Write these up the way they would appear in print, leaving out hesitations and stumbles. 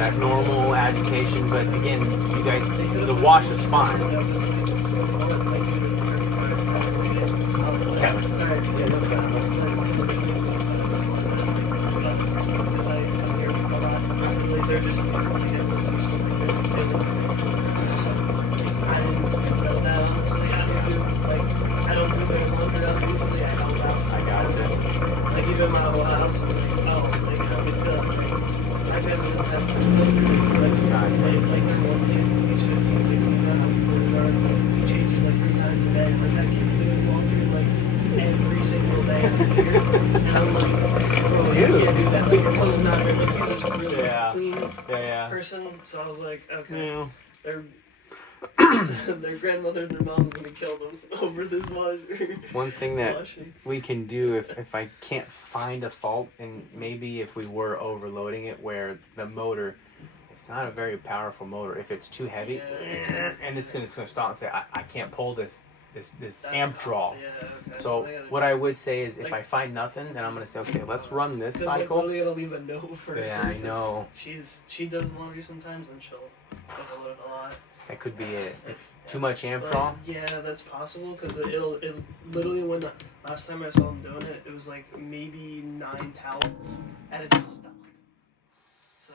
that normal agitation, but again, you guys, the wash is fine. Okay. They're just I didn't know that, honestly. I don't do their laundry, obviously. I help out. I got it. Like, even my whole house, I'm like, oh, like, how we feel. My family doesn't have places like, like, they're going to, he's 15, 16, now, he changes like 3 times a day. Like, that kid's doing laundry, like, every single day of the year. And I'm like, bro, you can't do that. Like, your clothes are not very, like, he's such a really clean person. So I was like, okay, their grandmother and their mom's gonna kill them over this washer. One thing that we can do if I can't find a fault, and maybe if we were overloading it where the motor, it's not a very powerful motor. If it's too heavy, and it's gonna stop and say, I can't pull this amp draw. So what I would say is, if I find nothing, then I'm gonna say, okay, let's run this cycle. Like, literally, gotta leave a note for her. Yeah, I know. She does laundry sometimes, and she'll overload a lot. That could be it. If too much amp draw. Yeah, that's possible, because it literally, when last time I saw him doing it, it was like maybe 9 towels, and it just stopped. So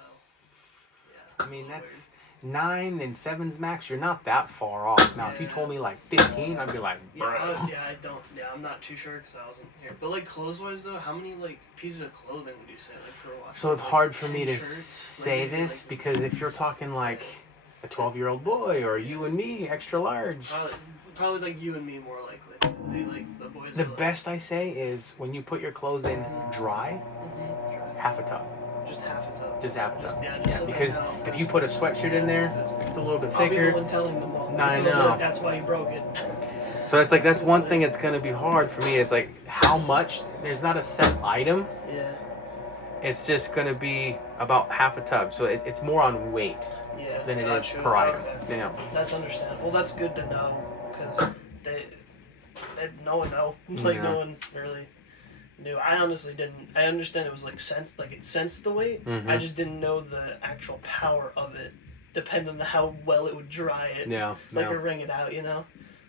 yeah. I mean, that's 9 and 7's max. You're not that far off. Now, if you told me like 15, I'd be like, bro. I'm not too sure because I wasn't here. But like, clothes-wise though, how many like pieces of clothing would you say like for a wash? So it's hard for me to say this, because if you're talking like a 12-year-old boy or you and me, extra large. Probably like you and me more likely. Maybe like the boys. The best I say is, when you put your clothes in dry, half a tub. Just half a tub. Just half a tub. Yeah, because if you put a sweatshirt in there, it's a little bit thicker. I'll be the one telling them all. I know. That's why you broke it. So it's like, that's one thing that's gonna be hard for me. Is like, how much? There's not a set item. Yeah. It's just gonna be about half a tub. So it's more on weight than it is per item. Okay. Yeah. That's understandable. Well, that's good to know, because no one know. Like, no one really knew. I honestly didn't. I understand it was like it sensed the weight. I just didn't know the actual power of it, depending on how well it would dry it. Yeah. Or wring it out, you know?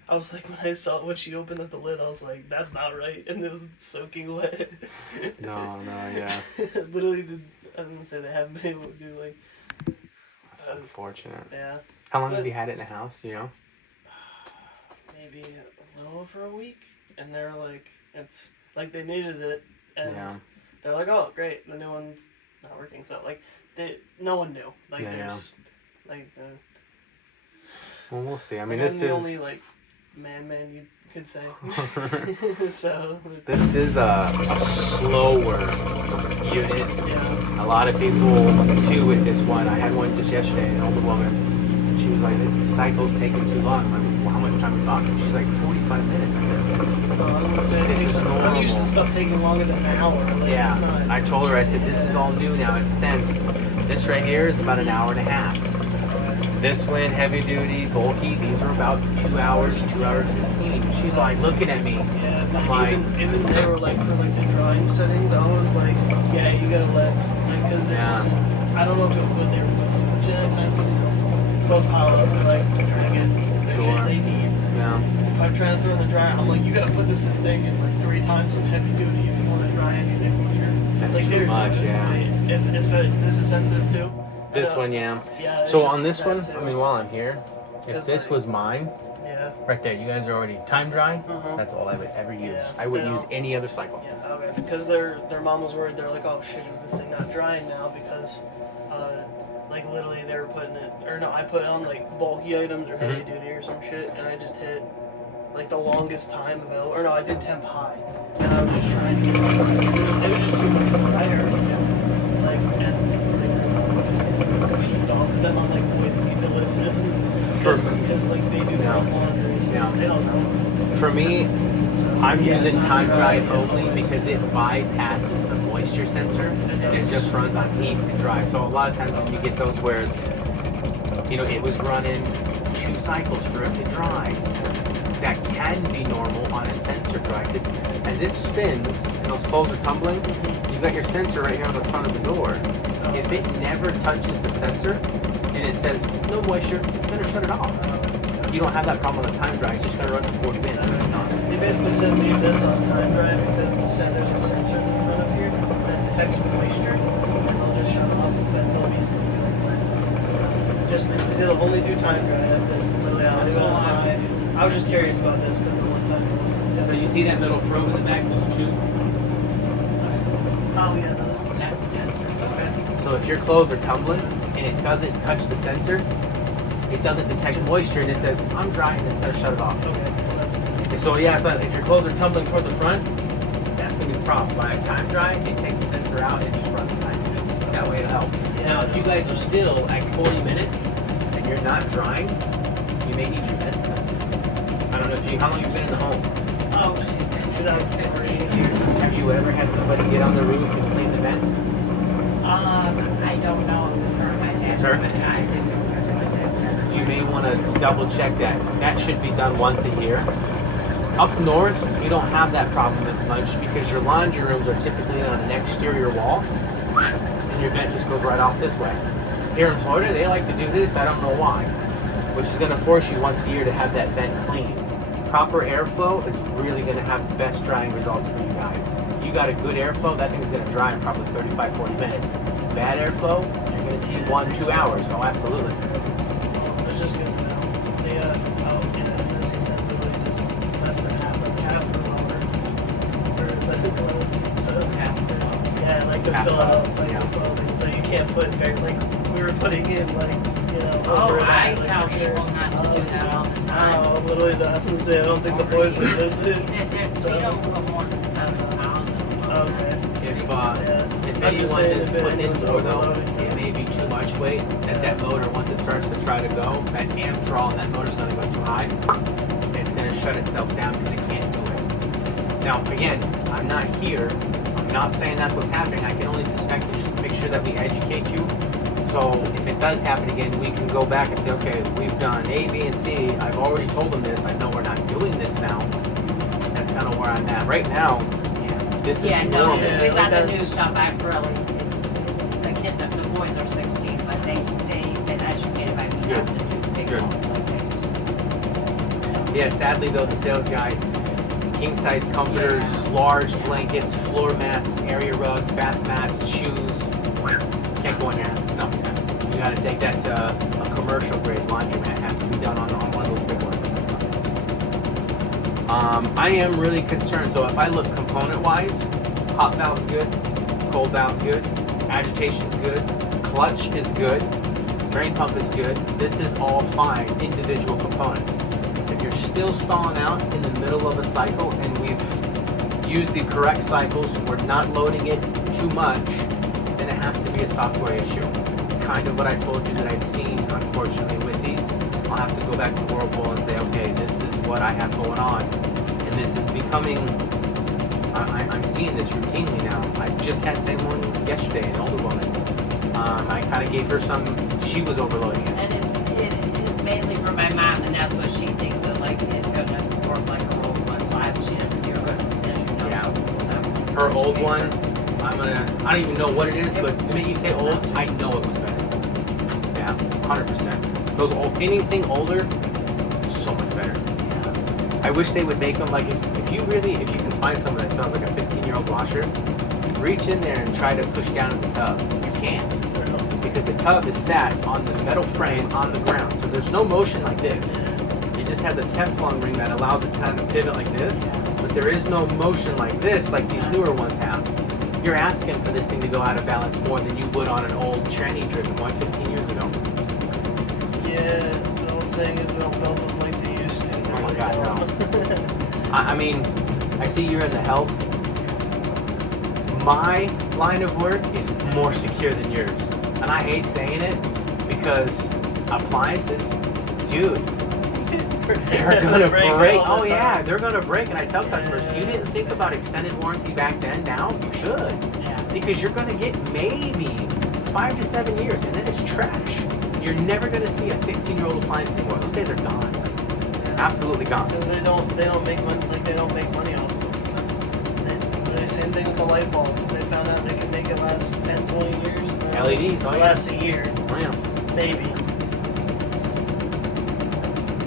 I was like, when she opened up the lid, I was like, that's not right. And it was soaking wet. No, yeah. Literally, I was gonna say they haven't been able to do like. That's unfortunate. Yeah. How long have you had it in the house, you know? Maybe a little over a week. And they're like, it's like they needed it. And they're like, oh, great, the new one's not working. So, like, no one knew. Like, there's, like, well, we'll see. I mean, this is the only, like, man you could say. So. This is a slower unit. Yeah. A lot of people, too, with this one. I had one just yesterday, an older woman. She was like, the cycle's taking too long. I'm like, well, how much time are we talking? She's like, 45 minutes. I said, this is normal. I'm used to stuff taking longer than an hour. Like, yeah. I told her, I said, this is all new now. It's since. This right here is about an hour and a half. This one, heavy duty, bulky, these are about 2 hours, 2 hours 15. She's like looking at me. Yeah, I'm like, even they were like, for like the drying settings, I was like, yeah, you gotta let, like, because I don't know if it was what they were going to do at that time, because, you know, both pile up and like drag it, there's shit they need. Yeah. If I'm trying to throw in the dryer, I'm like, you gotta put this thing in like 3 times some heavy duty if you want to dry anything on here. That's like, too much, And this is sensitive too. This one, yeah. So on this one, I mean, while I'm here, if this was mine, right there, you guys are already time dry. That's all I would ever use. Yeah. I wouldn't use any other cycle. Yeah, okay. Because their mom was worried. They're like, oh shit, is this thing not drying now? Because, like, literally they were putting it, or no, I put it on like bulky items or heavy duty or some shit, and I just hit like the longest time available. Or no, I did temp high, and I was just trying to get it. It was just too much drier. Like, and off of them on like boys need to listen because like they do their own laundry, so they don't know. For me, I'm using time dry only because it bypasses the moisture sensor and it just runs on heat and dry. So a lot of times when you get those where it's, you know, it was running 2 cycles for it to dry, that can be normal on a sensor dry, because as it spins and those clothes are tumbling, you've got your sensor right here on the front of the door. If it never touches the sensor and it says no moisture, it's gonna shut it off. You don't have that problem on the time dry. It's just gonna run for 40 minutes. It's not. They basically said leave this on time drive because there's a sensor in front of here that detects moisture, and they'll just shut off, and they'll be sleeping like that. Just they say they'll only do time drive. That's it. Literally, That's all I was just curious about this because the one time it was. So you see that little probe in the back, those two? Oh yeah. That's the sensor. Okay. So if your clothes are tumbling and it doesn't touch the sensor, it doesn't detect moisture and it says I'm dry and it's gonna shut it off. Okay. Well, So yeah, so if your clothes are tumbling toward the front, that's gonna be the problem. By time dry, it takes the sensor out and just runs the time. That way it'll help. Now, if you guys are still at 40 minutes, And you're not drying, you may need your vents cut. I don't know if you how long you've been in the home. Oh, she's been 2015 years. Have you ever had somebody get on the roof and clean the vent? I don't know if it's her. It's her? I didn't know if You may want to double check that. That should be done once a year. Up north, you don't have that problem as much because your laundry rooms are typically on an exterior wall and your vent just goes right off this way. Here in Florida, they like to do this, I don't know why, which is going to force you once a year to have that vent clean. Proper airflow is really going to have the best drying results for you guys. You got a good airflow, that thing's going to dry in probably 35, 40 minutes. Bad airflow, you're going to see 1-2 hours. Oh, absolutely. It's just good to know. They out in this season really just less than half or lower for the clothes. So yeah, like to Half fill up, out like yeah. the clothing. So you can't put very like we were putting in like Oh, over I that, like, tell for people not to do that all the time. Oh, literally that. I say I don't think the boys would listen. They don't put more than 7,000. Okay. If Yeah. if I'm just anyone saying is if putting in anyone's more though, overloading. it may be too much weight. That motor, once it starts to try to go, that amp draw and that motor's gonna go too high. It's gonna shut itself down because it can't do it. Now again, I'm not here. I'm not saying that's what's happening. I can only suspect and just make sure that we educate you. So if it does happen again, we can go back and say, okay, we've done A, B, and C. I've already told them this. I know we're not doing this now. That's kind of where I'm at right now. This is Yeah, no, normal. since we Yeah, got the new that's- stuff, I've really, the kids, the boys are 16, but they've been educated by me not to do big Good. ones like they used to. Yeah, sadly though, the sales guy, king size comforters, large blankets, floor mats, area rugs, bath mats, shoes, can't go in there. No. You gotta take that to a commercial grade laundromat. It has to be done on one of those big ones. I am really concerned. So if I look component wise, hot valve's good, cold valve's good, agitation's good, clutch is good, drain pump is good. This is all fine, individual components. If you're still stalling out in the middle of a cycle and we've used the correct cycles, we're not loading it too much, then it has to be a software issue. Kind of what I told you that I've seen, unfortunately, with these. I'll have to go back to Whirlpool and say, okay, this is what I have going on. And this is becoming, I'm seeing this routinely now. I just had the same one yesterday, an older woman. I kind of gave her some, she was overloading it. And it is mainly for my mom, and that's what she thinks that like it's gonna work like a old one, so she doesn't do it, as you know. Yeah. So, Her old one, I don't even know what it is, but the minute you say old, I know it was better. Yeah, 100%. Those old, anything older, so much better. I wish they would make them like if you can find someone that smells like a 15-year-old washer, reach in there and try to push down in the tub. You can't because the tub is sat on the metal frame on the ground, so there's no motion like this. It just has a Teflon ring that allows it to kind of pivot like this, but there is no motion like this, like these newer ones have. You're asking for this thing to go out of balance more than you would on an old tranny driven one 15 years ago. Yeah, the old saying is they don't build them like they used to. Oh my God, no. I mean, I see you're in the health. My line of work is more secure than yours. And I hate saying it because appliances, dude, they're gonna break. all Oh the yeah, time. they're gonna break. And I tell customers, you didn't think about extended warranty back then. Now you should, yeah. because you're gonna get maybe 5 to 7 years, and then it's trash. You're never gonna see a 15-year-old appliance anymore. Those days are gone. Absolutely gone. Because they don't make money, like they don't make money off of it. Same thing with the light bulb. They found out they can make it last 10, 20 years, and LEDs, oh yeah. lasts a year, Oh, yeah. maybe.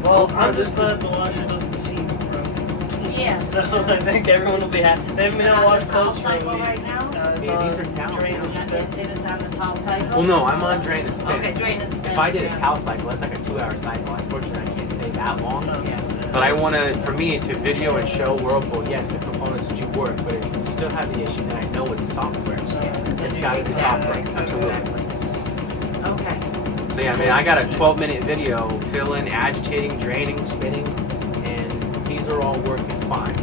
Well, So I'm this just glad the washer doesn't seem broken. Yeah. So I think everyone will be happy. They haven't Is been it able to on wash the towel clothes for a cycle week. right now? It's Yeah, on these are towels drain now. and spin. Then it's on the towel cycle? Well, no, I'm on drain and spin. Okay, drain and spin. If I did a yeah. towel cycle, that's like a 2-hour cycle. Unfortunately, I can't stay that long. Yeah. But I want to, for me, to video and show Whirlpool, yes, the components do work, but if you still have the issue, then I know it's software. Yeah. It's got to be Exactly. software. Absolutely. Okay. So yeah, I mean, I got a 12-minute video filling, agitating, draining, spinning, and these are all working fine.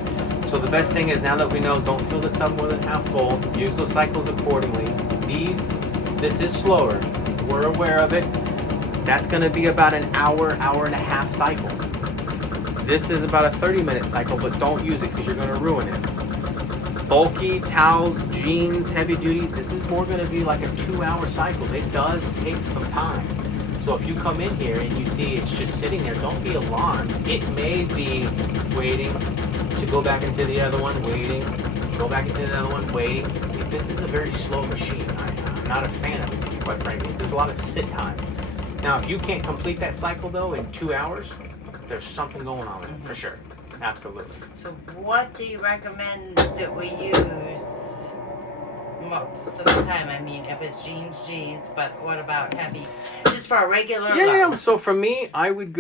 So the best thing is now that we know, don't fill the tub more than half full. Use those cycles accordingly. This is slower. We're aware of it. That's going to be about an hour, hour and a half cycle. This is about a 30-minute cycle, but don't use it because you're going to ruin it. Bulky towels, jeans, heavy duty, this is more going to be like a 2-hour cycle. It does take some time. So if you come in here and you see it's just sitting there, don't be alarmed. It may be waiting to go back into the other one, waiting, go back into the other one, waiting. This is a very slow machine. I'm not a fan of it, to be quite frankly. There's a lot of sit time. Now, if you can't complete that cycle though in 2 hours, there's something going on with it for sure. Absolutely. So what do you recommend that we use most of the time? I mean, if it's jeans, but what about heavy? Just for a regular Yeah. load? So for me, I would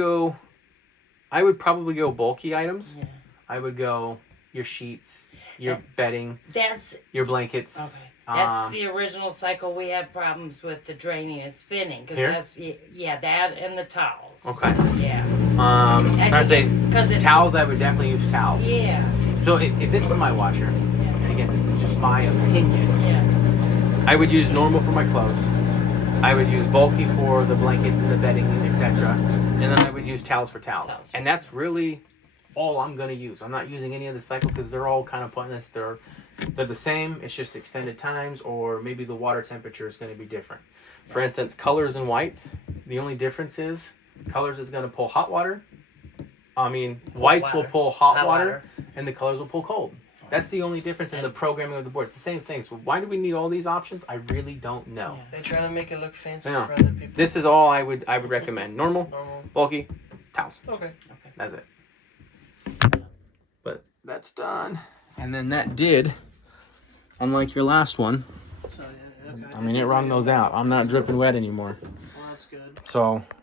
probably go bulky items. Yeah. I would go your sheets, your bedding, That's your blankets. okay. That's Um, the original cycle we had problems with the draining and spinning because Here? that's that and the towels. Okay. Yeah. I I say think because it. towels. I would definitely use towels. Yeah. So if this was my washer, Yeah. and again, this is just my opinion, Yeah. I would use normal for my clothes. I would use bulky for the blankets and the bedding, etc. And then I would use towels for towels. Towels. And that's really all I'm gonna use. I'm not using any of the cycle because they're all kind of pointless. They're the same. It's just extended times, or maybe the water temperature is going to be different. For instance, colors and whites. The only difference is colors is going to pull hot water. I mean, whites will water. pull hot Hot water, water. and the colors will pull cold. That's the only difference in the programming of the board. It's the same thing. So why do we need all these options? I really don't know. They try to make it look fancy Yeah. for other people. This is all I would recommend. Normal, Normal. bulky, towels. Okay. That's it. But that's done. And then that did, unlike your last one, So, yeah, okay. I mean, it wrung those out. I'm not dripping wet anymore. Well, that's good. So